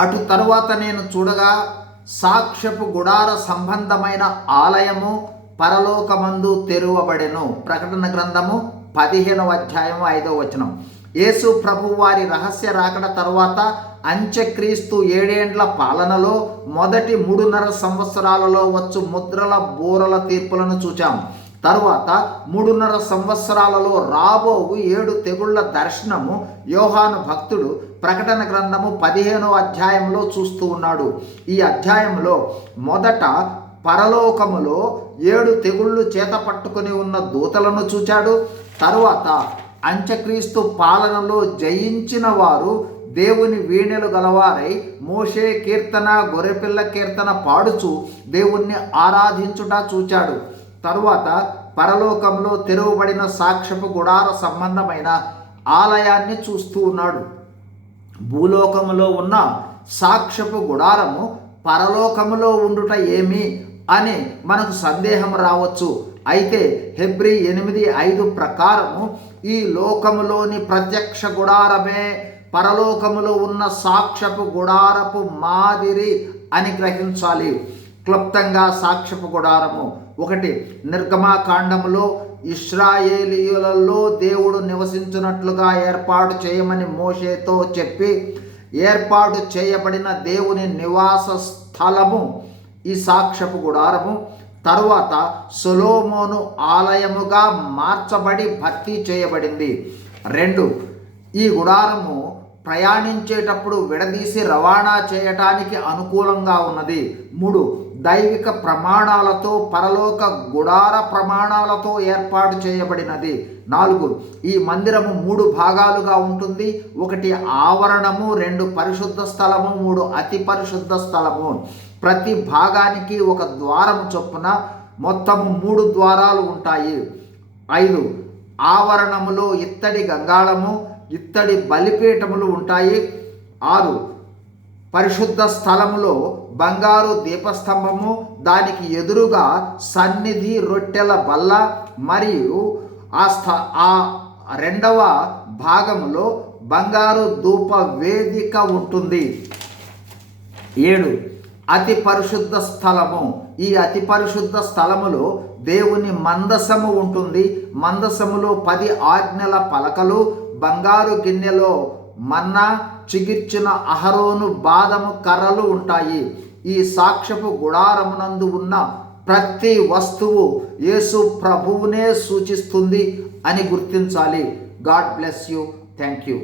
అటు తరువాత నేను చూడగా సాక్ష్యపు గుడార సంబంధమైన ఆలయము పరలోకమందు తెరువబడెను. ప్రకటన గ్రంథము 15వ అధ్యాయం 5వ వచనం. యేసు ప్రభు వారి రహస్య రాకడ తరువాత అంత్యక్రీస్తు 7 ఏండ్ల పాలనలో మొదటి 3.5 సంవత్సరాలలో వచ్చు ముద్రల బూరల తీర్పులను చూచాం. తరువాత 3.5 సంవత్సరాలలో రాబోవు 7 తెగుళ్ల దర్శనము యోహాను భక్తుడు ప్రకటన గ్రంథము 15వ అధ్యాయంలో చూస్తూ ఉన్నాడు. ఈ అధ్యాయంలో మొదట పరలోకములో 7 తెగుళ్ళు చేత పట్టుకుని ఉన్న దూతలను చూచాడు. తరువాత అంత్యక్రీస్తు పాలనలో జయించిన వారు దేవుని వీణెలు గలవారై మోషే కీర్తన, గొర్రెపిల్ల కీర్తన పాడుచు దేవుణ్ణి ఆరాధించుట చూచాడు. తరువాత పరలోకంలో తెరవబడిన సాక్ష్యపు గుడార సంబంధమైన ఆలయాన్ని చూస్తూ ఉన్నాడు. భూలోకములో ఉన్న సాక్ష్యపు గుడారము పరలోకములో ఉండుట ఏమి అని మనకు సందేహం రావచ్చు. అయితే హెబ్రీ 8:5 ప్రకారము ఈ లోకములోని ప్రత్యక్ష గుడారమే పరలోకములో ఉన్న సాక్ష్యపు గుడారపు మాదిరి అని గ్రహించాలి. క్లుప్తంగా సాక్ష్యపు గుడారము 1 నిర్గమాకాండములో ఇశ్రాయేలీయులలో దేవుడు నివసించున్నట్లుగా ఏర్పాటు చేయమని మోషేతో చెప్పి ఏర్పాటు చేయబడిన దేవుని నివాస స్థలము ఈ సాక్ష్యపు గుడారము. తరువాత సొలొమోను ఆలయముగా మార్చబడి భర్తీ చేయబడింది. 2 ఈ గుడారము ప్రయాణించేటప్పుడు విడదీసి రవాణా చేయటానికి అనుకూలంగా ఉన్నది. 3 దైవిక ప్రమాణాలతో పరలోక గుడార ప్రమాణాలతో ఏర్పాటు చేయబడినది. 4 ఈ మందిరము 3 భాగాలుగా ఉంటుంది. 1 ఆవరణము, 2 పరిశుద్ధ స్థలము, 3 అతి పరిశుద్ధ స్థలము. ప్రతి భాగానికి 1 ద్వారము చొప్పున మొత్తము 3 ద్వారాలు ఉంటాయి. 5 ఆవరణములో ఇత్తడి గంగాళము, ఇత్తడి బలిపీఠములు ఉంటాయి. 6 పరిశుద్ధ స్థలములో బంగారు దీపస్తంభము, దానికి ఎదురుగా సన్నిధి రొట్టెల బల్ల మరియు ఆ 2వ భాగములో బంగారు ధూప వేదిక ఉంటుంది. 7 అతి పరిశుద్ధ స్థలము. ఈ అతి పరిశుద్ధ స్థలములో దేవుని మందసము ఉంటుంది. మందసములో 10 ఆజ్ఞల పలకలు, బంగారు గిన్నెలో మన్నా, చిగిర్చిన అహరోను బాదము కర్రలు ఉంటాయి. ఈ సాక్ష్యపు గుడారమునందు ఉన్న ప్రతి వస్తువు యేసు ప్రభువునే సూచిస్తుంది అని గుర్తించాలి. God bless you. Thank you.